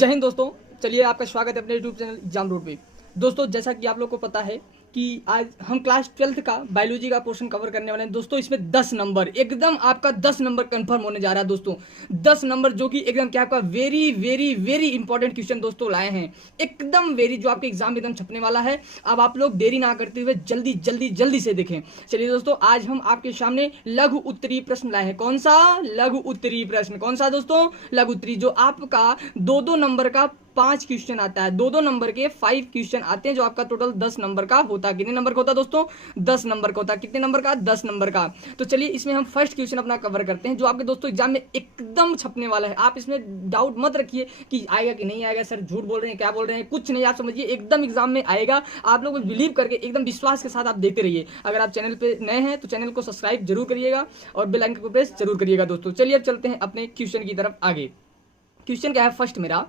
जय हिंद दोस्तों। चलिए आपका स्वागत है अपने यूट्यूब चैनल एग्जाम रोड पे। दोस्तों जैसा कि आप लोग को पता है कि आज हम क्लास 12th का बायोलॉजी का पोर्शन कवर करने वाले हैं। दोस्तों इसमें 10 नंबर एकदम आपका 10 नंबर कंफर्म होने जा रहा है। दोस्तों 10 नंबर जो कि एकदम क्या आपका very very very important question दोस्तों लाए हैं, एकदम वेरी, जो आपके एग्जाम में एकदम छपने वाला है। अब आप लोग देरी ना करते हुए जल्दी जल्दी जल्दी से देखें। चलिए दोस्तों, आज हम आपके सामने लघु उत्तरीय प्रश्न लाए हैं। कौन सा लघु उत्तरीय प्रश्न? कौन सा दोस्तों? लघु उत्तरीय, जो आपका 2-2 नंबर का 5 क्वेश्चन आता है, 2-2 नंबर के 5 क्वेश्चन आते हैं, जो आपका टोटल 10 नंबर का होता है। कितने नंबर का होता है दोस्तों? 10 नंबर का होता है। कितने नंबर का? 10 नंबर का। तो चलिए इसमें हम फर्स्ट क्वेश्चन अपना कवर करते हैं, जो आपके दोस्तों एग्जाम में एकदम छपने वाला है। आप इसमें डाउट मत रखिए कि आएगा कि नहीं आएगा, सर झूठ बोल रहे हैं, क्या बोल रहे हैं, कुछ नहीं। आप समझिए एकदम एग्जाम में आएगा। आप लोग बिलीव करके एकदम विश्वास के साथ आप देखते रहिए। अगर आप चैनल पे नए हैं तो चैनल को सब्सक्राइब जरूर करिएगा और बेल आइकन को प्रेस जरूर करिएगा। दोस्तों चलिए अब चलते हैं अपने क्वेश्चन की तरफ आगे। क्वेश्चन क्या है फर्स्ट मेरा,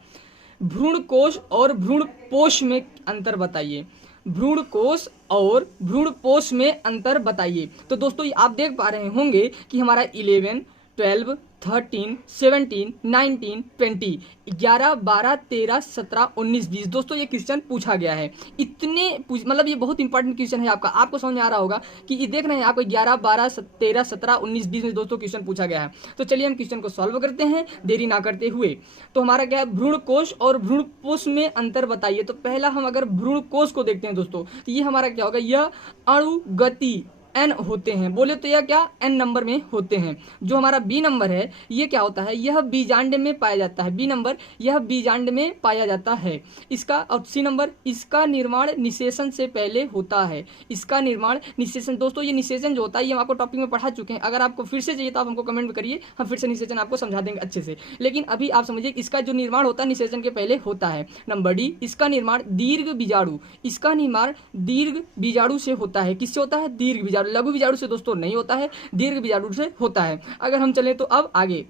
भ्रूण कोश और भ्रूण पोष में अंतर बताइए। भ्रूण कोश और भ्रूण पोष में अंतर बताइए। तो दोस्तों आप देख पा रहे होंगे कि हमारा 11, 12, 13, 17, 19, 20, 11, 12, 13, 17, 19, 20 दोस्तों ये क्वेश्चन पूछा गया है। इतने मतलब ये बहुत इंपॉर्टेंट क्वेश्चन है आपका। आपको समझ में आ रहा होगा कि ये देख रहे हैं आपको 11, 12, 13, 17, 19, 20 में दोस्तों क्वेश्चन पूछा गया है। तो चलिए हम क्वेश्चन को सॉल्व करते हैं देरी ना करते हुए। तो हमारा क्या है, भ्रूण कोश और भ्रूण पोष में अंतर बताइए। तो पहला हम अगर भ्रूण कोश को देखते हैं दोस्तों, तो ये हमारा क्या होगा, यह अणुगति n होते हैं। बोले तो यह क्या n नंबर में होते हैं। जो हमारा b नंबर है ये क्या होता है, यह बीजांड में पाया जाता है। b नंबर यह बीजांड में पाया जाता है इसका। और c नंबर, इसका निर्माण निषेचन से पहले होता है। इसका निर्माण निषेचन, दोस्तों ये निषेचन जो होता है ये हम आपको टॉपिक में पढ़ा चुके हैं। अगर आपको फिर से चाहिए तो आप हमको कमेंट में करिए, हम फिर से निषेचन आपको समझा देंगे अच्छे से। लेकिन अभी आप समझिए इसका जो निर्माण होता है निषेचन के पहले होता है। नंबर डी, इसका निर्माण दीर्घ बीजाणु, इसका निर्माण दीर्घ बीजाणु से होता है। किससे होता है? दीर्घ बीजाणु। लघु बीजाणु से दोस्तों नहीं होता है, दीर्घ बीजाणु से होता है। अगर हम चलें तो अब आगे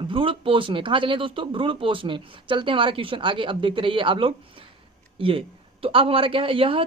भ्रूण पोष में, कहाँ चलें दोस्तों? भ्रूण पोष में चलते हैं। हमारा क्वेश्चन आगे अब देखते रहिए आप लोग। ये तो अब हमारा क्या है, यह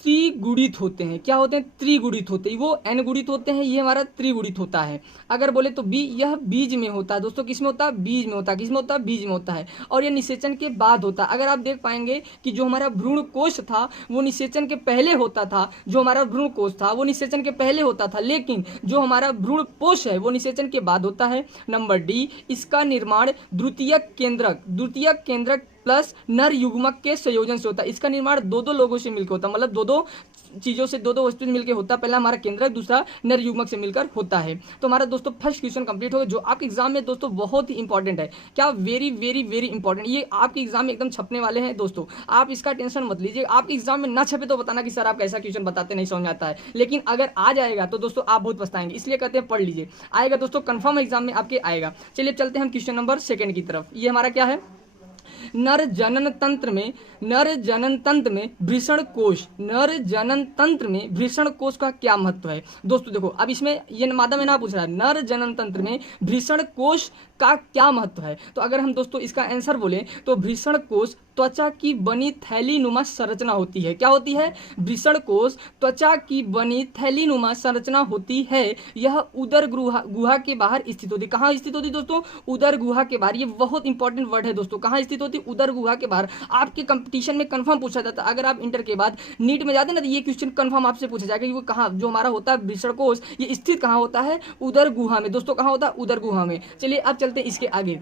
त्रिगुणित होते हैं। क्या होते हैं? त्रिगुणित होते हैं। वो n गुणित होते हैं, ये हमारा त्रिगुणित होता है। अगर बोले तो b, यह बीज में होता है दोस्तों। किस में होता है? बीज में होता है। किस में होता है? बीज में होता है। और यह निषेचन के बाद होता है। अगर आप देख पाएंगे कि जो हमारा भ्रूण कोश था वो निषेचन के पहले होता था। जो हमारा भ्रूण कोश था वो निषेचन के पहले होता था, लेकिन जो हमारा भ्रूण पोष है वो निषेचन के बाद होता है। नंबर डी, इसका निर्माण द्वितीयक केंद्रक प्लस नर युग्मक के संयोजन से होता है। इसका निर्माण 2-2 लोगों से मिलकर होता है, मतलब 2-2 चीजों से, 2-2 वस्तु से मिलकर होता है। पहला हमारा केंद्रक, दूसरा नर युग्मक से मिलकर होता है। तो हमारा दोस्तों फर्स्ट क्वेश्चन कंप्लीट हो गया, जो आपके एग्जाम में दोस्तों बहुत ही इंपॉर्टेंट है। क्या? Very very very important. ये आपके एग्जाम में एकदम छपने वाले हैं दोस्तों, आप इसका टेंशन मत लीजिए। आपके एग्जाम में ना छपे तो बताना कि सर आप कैसा क्वेश्चन बताते, नहीं समझ आता है। लेकिन अगर आ जाएगा तो दोस्तों आप बहुत पछताएंगे, इसलिए कहते हैं पढ़ लीजिए। आएगा दोस्तों, कंफर्म एग्जाम में आपके आएगा। चलिए चलते हैं हम क्वेश्चन नंबर 2 की तरफ। ये हमारा क्या है, नर जनन तंत्र में वृषण कोश का क्या महत्व है? दोस्तों देखो, अब इसमें ये मादा में ना पूछ रहा है, नर जनन तंत्र में वृषण कोश का क्या महत्व है। तो अगर हम दोस्तों इसका आंसर बोले तो वृषण कोश त्वचा की बनी थैलीनुमा संरचना होती है। क्या होती है? वृषण कोश त्वचा की बनी थैलीनुमा संरचना होती है। यह उदर गुहा के बाहर स्थित होती है। कहाँ स्थित होती है दोस्तों? उदर गुहा के बाहर। ये बहुत इंपॉर्टेंट वर्ड है दोस्तों। कहाँ स्थित होती है? उदर गुहा के बाहर। आपके कंपटीशन में कंफर्म पूछा जाता है। अगर आप इंटर के बाद नीट में जाते ना तो ये क्वेश्चन कंफर्म आपसे पूछा जाएगा कि वो कहाँ, जो हमारा होता है वृषण कोश, ये स्थित कहाँ होता है? उदर गुहा में। दोस्तों कहाँ होता है? उदर गुहा में। चलिए अब चलते हैं इसके आगे।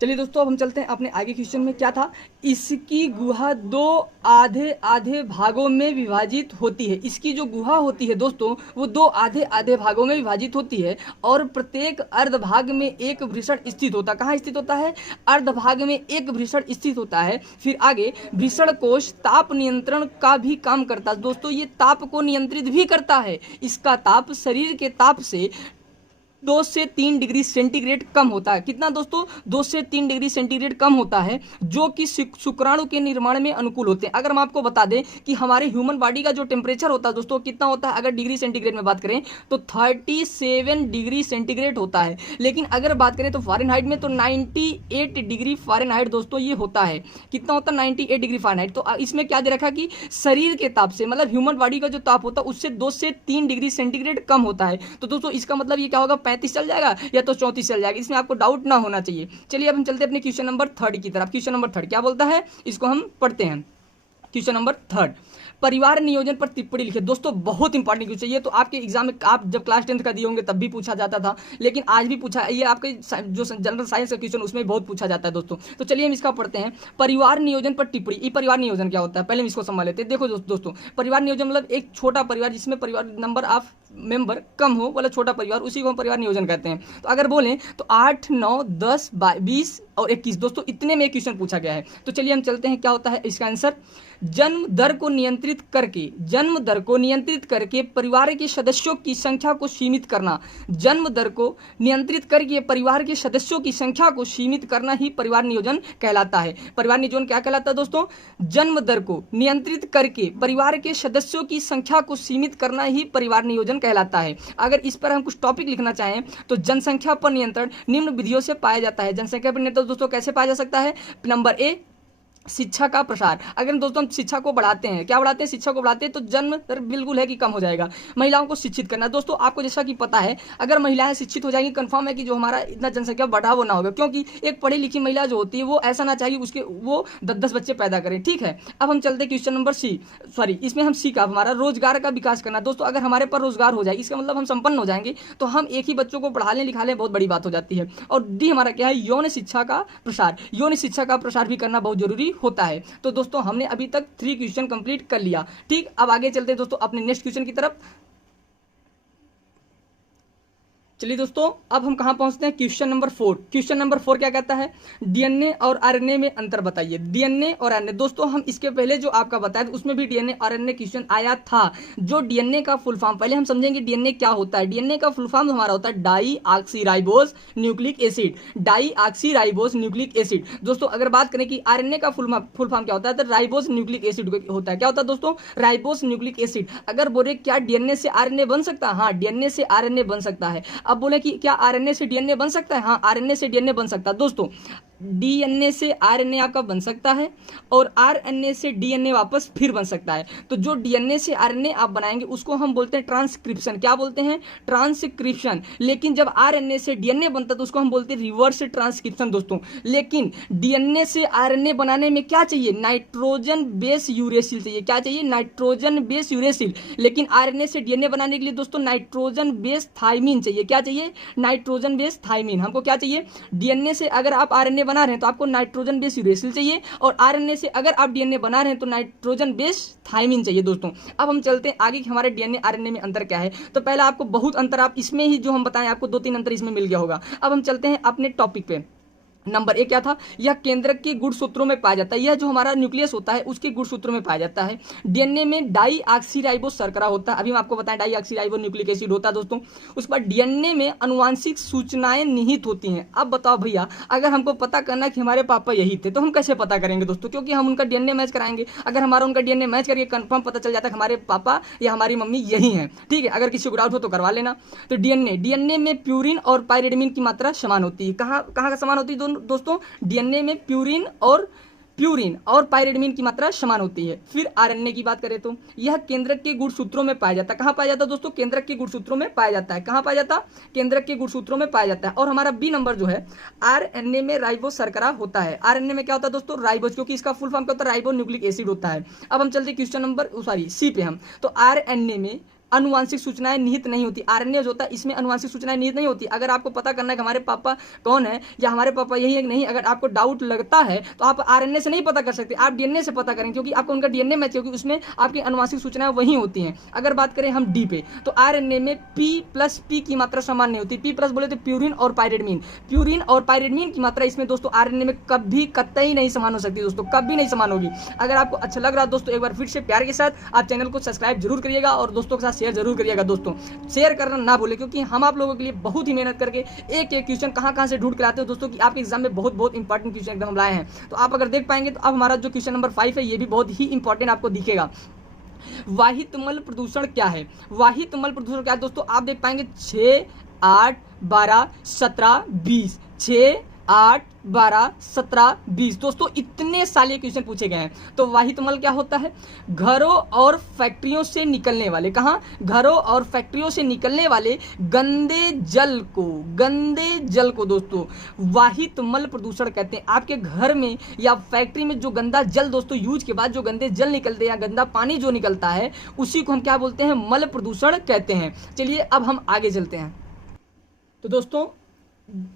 चलिए दोस्तों अब हम चलते हैं अपने आगे क्वेश्चन में। क्या था? इसकी गुहा 2 आधे भागों में विभाजित होती है। इसकी जो गुहा होती है दोस्तों वो 2 आधे भागों में विभाजित होती है, और प्रत्येक अर्धभाग में एक वृषण स्थित होता है। कहाँ स्थित होता है? अर्धभाग में एक वृषण स्थित होता है। फिर आगे, वृषण कोश ताप नियंत्रण का भी काम करता है। दोस्तों ये ताप को नियंत्रित भी करता है। इसका ताप शरीर के ताप से 2 से 3 डिग्री सेंटीग्रेड कम होता है। कितना दोस्तों? 2 से 3 डिग्री सेंटीग्रेड कम होता है, जो कि शुक्राणु के निर्माण में अनुकूल होते हैं। अगर हम आपको बता दें कि हमारे ह्यूमन बॉडी का जो टेम्परेचर होता है दोस्तों कितना होता है, अगर डिग्री सेंटीग्रेड में बात करें तो 37 डिग्री सेंटीग्रेड होता है। लेकिन अगर बात करें तो फ़ारेनहाइट में तो 98 डिग्री फ़ारेनहाइट दोस्तों ये होता है। कितना होता है? 98 डिग्री फ़ारेनहाइट। तो इसमें क्या दे रखा कि शरीर के ताप से, मतलब ह्यूमन बॉडी का जो ताप होता है उससे 2 से 3 डिग्री सेंटीग्रेड कम होता है। तो दोस्तों इसका मतलब ये क्या होगा? 35 चल जाएगा या तो 34 चल जाएगा, इसमें आपको डाउट ना होना चाहिए। चलिए अब हम चलते हैं अपने क्वेश्चन नंबर 3 की तरफ। क्वेश्चन नंबर 3 क्या बोलता है, इसको हम पढ़ते हैं। क्वेश्चन नंबर 3, परिवार नियोजन पर टिप्पणी लिखे। दोस्तों बहुत इंपॉर्टेंट क्वेश्चन, ये तो आपके एग्जाम में आप जब क्लास 10th का दिए होंगे तब भी पूछा जाता था, लेकिन आज भी पूछा, ये आपके जो जनरल साइंस का क्वेश्चन उसमें बहुत पूछा जाता है दोस्तों। तो चलिए हम इसका पढ़ते हैं, परिवार नियोजन पर टिप्पणी। ये परिवार नियोजन क्या होता है, पहले हम इसको समझ लेते हैं। देखो दोस्तों, परिवार नियोजन मतलब एक छोटा परिवार जिसमें परिवार नंबर ऑफ मेंबर कम हो, वाला छोटा परिवार, उसी को हम परिवार नियोजन कहते हैं। तो अगर बोलें तो 8, 9, 10, 20 और 21 दोस्तों इतने में एक क्वेश्चन पूछा गया है। तो चलिए हम चलते हैं, क्या होता है इसका आंसर, जन्म दर को नियंत्रित करके परिवार के सदस्यों की संख्या को सीमित करना। जन्म दर को नियंत्रित करके परिवार के सदस्यों की संख्या को सीमित करना ही परिवार नियोजन कहलाता है। परिवार नियोजन क्या कहलाता है दोस्तों, जन्म दर को नियंत्रित करके परिवार के सदस्यों की संख्या को सीमित करना ही परिवार नियोजन कहलाता है। अगर इस पर हम कुछ टॉपिक लिखना चाहें तो जनसंख्या पर नियंत्रण निम्न विधियों से पाया जाता है। जनसंख्या पर नियंत्रण दोस्तों कैसे पाया जा सकता है, नंबर ए, शिक्षा का प्रसार। अगर दोस्तों हम शिक्षा को बढ़ाते हैं, क्या बढ़ाते हैं, शिक्षा को बढ़ाते हैं, तो जन्म दर बिल्कुल है कि कम हो जाएगा। महिलाओं को शिक्षित करना, दोस्तों आपको जैसा कि पता है अगर महिलाएं शिक्षित हो जाएंगी, कंफर्म है कि जो हमारा इतना जनसंख्या बढ़ा वो ना होगा, क्योंकि एक पढ़ी लिखी महिला जो होती है वो ऐसा ना चाहिए उसके वो 10-10 बच्चे पैदा करें। ठीक है, अब हम चलते हैं क्वेश्चन नंबर सी, इसमें हम सी का हमारा रोजगार का विकास करना। दोस्तों अगर हमारे पर रोजगार हो जाए इसका मतलब हम संपन्न हो जाएंगे, तो हम एक ही बच्चों को पढ़ा लें लिखा लें बहुत बड़ी बात हो जाती है। और डी हमारा क्या है, यौन शिक्षा का प्रसार। यौन शिक्षा का प्रसार भी करना बहुत जरूरी होता है। तो दोस्तों हमने अभी तक 3 क्वेश्चन कंप्लीट कर लिया। ठीक, अब आगे चलते हैं दोस्तों अपने नेक्स्ट क्वेश्चन की तरफ। चलिए दोस्तों अब हम कहां पहुंचते हैं, क्वेश्चन नंबर 4। क्वेश्चन नंबर 4 क्या कहता है, डीएनए और आरएनए में अंतर बताइए। डीएनए और आरएनए, दोस्तों हम इसके पहले जो आपका बताया उसमें भी डीएनए और आरएनए क्वेश्चन आया था। जो डीएनए का फुल फॉर्म, पहले हम समझेंगे डीएनए क्या होता है। डीएनए का फुल फॉर्म हमारा होता है deoxyribose nucleic acid. Deoxyribose nucleic acid. दोस्तों अगर बात करें कि आरएनए का फुल फॉर्म क्या होता है, तो राइबोस न्यूक्लिक एसिड होता है। क्या होता है दोस्तों, राइबोस न्यूक्लिक एसिड। अगर बोले क्या डीएनए से आरएनए बन सकता है, हाँ डीएनए से आरएनए बन सकता है। अब बोले कि क्या आरएनए से डीएनए बन सकता है, हाँ आरएनए से डीएनए बन सकता है। दोस्तों डीएनए से आरएनए आपका बन सकता है और आरएनए से डीएनए वापस फिर बन सकता है। तो जो डीएनए से आरएनए आप बनाएंगे उसको हम बोलते हैं ट्रांसक्रिप्शन। क्या बोलते हैं, ट्रांसक्रिप्शन। लेकिन जब आरएनए से डीएनए बनता है तो उसको हम बोलते हैं रिवर्स ट्रांसक्रिप्शन दोस्तों। लेकिन डीएनए से आरएनए बनाने में क्या चाहिए, नाइट्रोजन बेस यूरेसिल चाहिए। क्या चाहिए, नाइट्रोजन बेस यूरेसिल। लेकिन आरएनए से डीएनए बनाने के लिए दोस्तों नाइट्रोजन बेस थाइमिन चाहिए। क्या चाहिए, नाइट्रोजन बेस थाइमिन। हमको क्या चाहिए, डीएनए से अगर आप आरएनए बना रहे हैं तो आपको नाइट्रोजन बेस यूरेसिल चाहिए, और आरएनए से अगर आप डीएनए बना रहे हैं तो नाइट्रोजन बेस थाइमिन चाहिए दोस्तों। अब हम चलते हैं आगे कि हमारे डीएनए आरएनए में अंतर क्या है। तो पहला आपको बहुत अंतर, आप इसमें ही जो हम बताएं आपको 2-3 अंतर इसमें मिल गया होगा। अब हम चलते हैं अपने टॉपिक पे। नंबर 1 क्या था, यह केंद्रक के गुणसूत्रों में पाया जाता है। यह जो हमारा न्यूक्लियस होता है उसके गुणसूत्रों में पाया जाता है। डीएनए में डाई ऑक्सीराइबो शर्करा होता है, अभी हम आपको बताएं डाई ऑक्सीराइबो न्यूक्लिक एसिड होता है दोस्तों। उस पर डीएनए में अनुवांशिक सूचनाएं निहित होती हैं। अब बताओ भैया, अगर हमको पता करना कि हमारे पापा यही थे तो हम कैसे पता करेंगे दोस्तों, क्योंकि हम उनका डीएनए मैच कराएंगे। अगर हमारा उनका डीएनए मैच करके कंफर्म पता चल जाता है कि हमारे पापा या हमारी मम्मी यही हैं, ठीक है। अगर किसी को डाउट हो तो करवा लेना। तो डीएनए में प्यूरिन और पायरिडमिन की मात्रा समान होती है। कहाँ का समान होती है दोस्तों, डीएनए में प्यूरिन और पायरिडमिन की मात्रा समान होती है। फिर आरएनए की बात करें तो यह केंद्रक के गुणसूत्रों में पाया जाता है। कहां पाया जाता है दोस्तों, केंद्रक के गुणसूत्रों में पाया जाता है। कहां पाया जाता है, केंद्रक के गुणसूत्रों में पाया जाता है। और हमारा बी नंबर जो है, आरएनए में राइबोस शर्करा होता है। आरएनए में क्या होता है दोस्तों, राइबोस, क्योंकि इसका फुल फॉर्म क्या होता है, राइबो न्यूक्लिक एसिड होता है। अब हम चलते क्वेश्चन नंबर सी पे हम। तो आरएनए में अनुवांशिक सूचनाएं निहित नहीं होती। आरएनए जो होता है इसमें अनुवांशिक सूचनाएं निहित नहीं होती। अगर आपको पता करना है कि हमारे पापा कौन है या हमारे पापा यही है कि नहीं, अगर आपको डाउट लगता है तो आप आरएनए से नहीं पता कर सकते, आप डीएनए से पता करें, क्योंकि आपको उनका डीएनए मैच, क्योंकि उसमें आपकी अनुवांशिक सूचनाएं वही होती हैं। अगर बात करें हम डी पे, तो आरएनए में P+P की मात्रा समान नहीं होती। P+ बोले तो प्यूरिन और पायरिडमिन। प्यूरिन और पायरिडमिन की मात्रा इसमें दोस्तों आरएनए में कभी कतई नहीं समान हो सकती दोस्तों, कभी नहीं समान होगी। अगर आपको अच्छा लग रहा है दोस्तों, एक बार फिर से प्यार के साथ आप चैनल को सब्सक्राइब जरूर करिएगा और दोस्तों के साथ शेयर जरूर करिएगा दोस्तों। शेयर करना ना भूले, क्योंकि हम आप लोगों के लिए बहुत ही मेहनत करके एक एक क्वेश्चन कहां से ढूंढ के लाते हैं दोस्तों, कि आपके एग्जाम में बहुत इंपॉर्टेंट क्वेश्चन एकदम हम लाए हैं। तो आप अगर देख पाएंगे तो अब हमारा जो क्वेश्चन नंबर 5 है ये भी बहुत ही इंपॉर्टेंट आपको दिखेगा। वाहित मल प्रदूषण क्या है, वाहित मल प्रदूषण क्या है दोस्तों, आप देख पाएंगे 6, 8, 12, 17, 20, 6, 8, 12, 17, 20 दोस्तों इतने साले क्वेश्चन पूछे गए हैं। तो वाहित मल क्या होता है? घरों और फैक्ट्रियों से निकलने वाले, कहाँ? घरों और फैक्ट्रियों से निकलने वाले गंदे जल को दोस्तों वाहित मल प्रदूषण कहते हैं। आपके घर में या फैक्ट्री में जो गंदा जल दोस्तों यूज के बाद जो गंदे जल निकलते हैं या गंदा पानी जो निकलता है उसी को हम क्या बोलते हैं? मल प्रदूषण कहते हैं। चलिए अब हम आगे चलते हैं। तो दोस्तों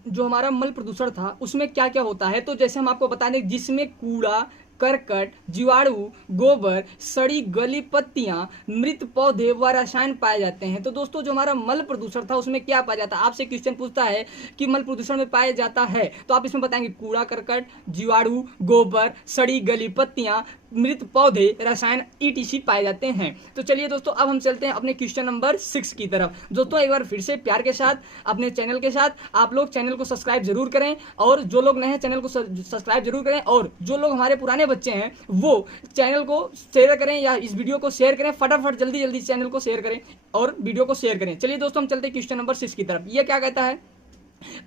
जो हमारा मल प्रदूषण था उसमें क्या क्या होता है, तो जैसे हम आपको बता दें जिसमें कूड़ा करकट, जीवाणु, गोबर, सड़ी गली पत्तियां, मृत पौधे व रसायन पाए जाते हैं। तो दोस्तों जो हमारा मल प्रदूषण था उसमें क्या पाया जाता है? आपसे क्वेश्चन पूछता है कि मल प्रदूषण में पाया जाता है, तो आप इसमें बताएंगे कूड़ा करकट, जीवाणु, गोबर, सड़ी गली पत्तियां, मृत पौधे, रसायन ETC पाए जाते हैं। तो चलिए दोस्तों अब हम चलते हैं अपने क्वेश्चन नंबर 6 की तरफ। दोस्तों एक बार फिर से प्यार के साथ अपने चैनल के साथ आप लोग चैनल को सब्सक्राइब जरूर करें, और जो लोग नए हैं चैनल को सब्सक्राइब जरूर करें, और जो लोग हमारे पुराने बच्चे हैं वो चैनल को शेयर करें या इस वीडियो को शेयर करें, फटाफट जल्दी जल्दी चैनल को शेयर करें और वीडियो को शेयर करें। चलिए दोस्तों हम चलते हैं क्वेश्चन नंबर 6 की तरफ। ये क्या कहता है?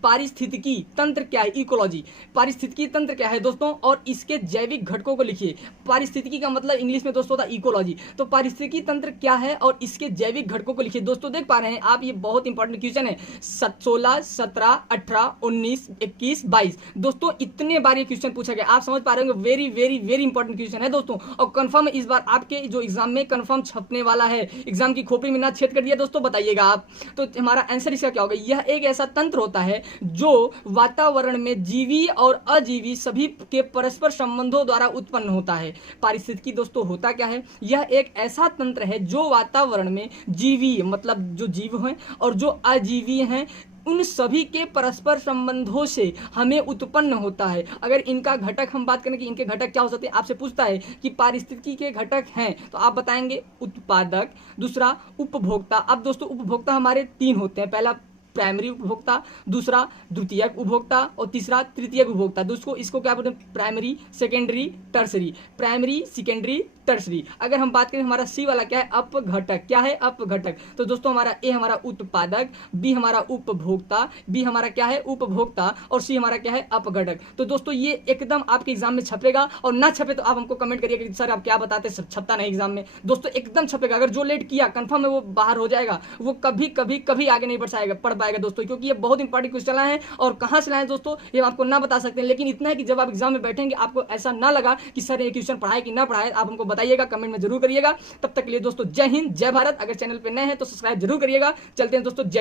पारिस्थितिकी तंत्र क्या है? इकोलॉजी। पारिस्थितिकी तंत्र क्या है दोस्तों, और इसके जैविक घटकों को लिखिए। पारिस्थितिकी का मतलब इंग्लिश में दोस्तों था इकोलॉजी। तो पारिस्थितिकी तंत्र क्या है और इसके जैविक घटकों को लिखिए। दोस्तों देख पा रहे हैं आप, ये बहुत इंपॉर्टेंट क्वेश्चन है। 16, 17, 18, 19, 21, 22 दोस्तों इतने बार ये क्वेश्चन पूछा गया। आप समझ पा रहे होंगे very very very important question है दोस्तों, और कंफर्म इस बार आपके जो एग्जाम में कंफर्म छपने वाला है। एग्जाम की खोपड़ी में ना छेद कर दिया दोस्तों, बताइएगा आप। तो हमारा आंसर इसका क्या होगा? यह एक ऐसा तंत्र होता है जो वातावरण में जीवी और अजीवी सभी के परस्पर संबंधों द्वारा उत्पन्न होता है। पारिस्थितिकी दोस्तों होता क्या है? यह एक ऐसा तंत्र है जो वातावरण में जीवी मतलब जो जीव हैं और जो अजीवी हैं उन सभी के परस्पर संबंधों से हमें उत्पन्न होता है। अगर इनका घटक हम बात करें कि इनके घटक क्या हो सकते हैं, आपसे पूछता है कि पारिस्थितिकी के घटक हैं, तो आप बताएंगे उत्पादक, दूसरा उपभोक्ता। अब दोस्तों उपभोक्ता हमारे 3 होते हैं, पहला प्राइमरी उपभोक्ता, दूसरा द्वितीयक उपभोक्ता और तीसरा तृतीयक उपभोक्ता। दोस्तों इसको क्या बोलते हैं? Primary, secondary, tertiary. Primary, secondary, tertiary. अगर हम बात करें हमारा सी वाला क्या है? अपघटक। क्या है? अपघटक। तो दोस्तों हमारा ए हमारा उत्पादक, बी हमारा उपभोक्ता, बी हमारा क्या है? उपभोक्ता, और सी हमारा क्या है? अपघटक। तो दोस्तों ये एकदम आपके एग्जाम में छपेगा, और ना छपे तो आप हमको कमेंट करिए कि सर आप क्या बताते, छपता नहीं एग्जाम में। दोस्तों एकदम छपेगा, अगर जो लेट किया कंफर्म है वो बाहर हो जाएगा, वो कभी कभी कभी आगे नहीं पढ़ पाएगा दोस्तों, क्योंकि ये बहुत इंपॉर्टेंट क्वेश्चन है। और कहां से लाए दोस्तों ये आपको ना बता सकते हैं, लेकिन इतना है कि जब आप एग्जाम में बैठेंगे आपको ऐसा ना लगा कि सर ये क्वेश्चन पढ़ाए कि ना पढ़ाए, आप हमको बताइएगा, कमेंट में जरूर करिएगा। तब तक के लिए दोस्तों जय हिंद, जय भारत। अगर चैनल पे नए हैं तो सब्सक्राइब जरूर करिएगा। चलते हैं दोस्तों, जय हिंद।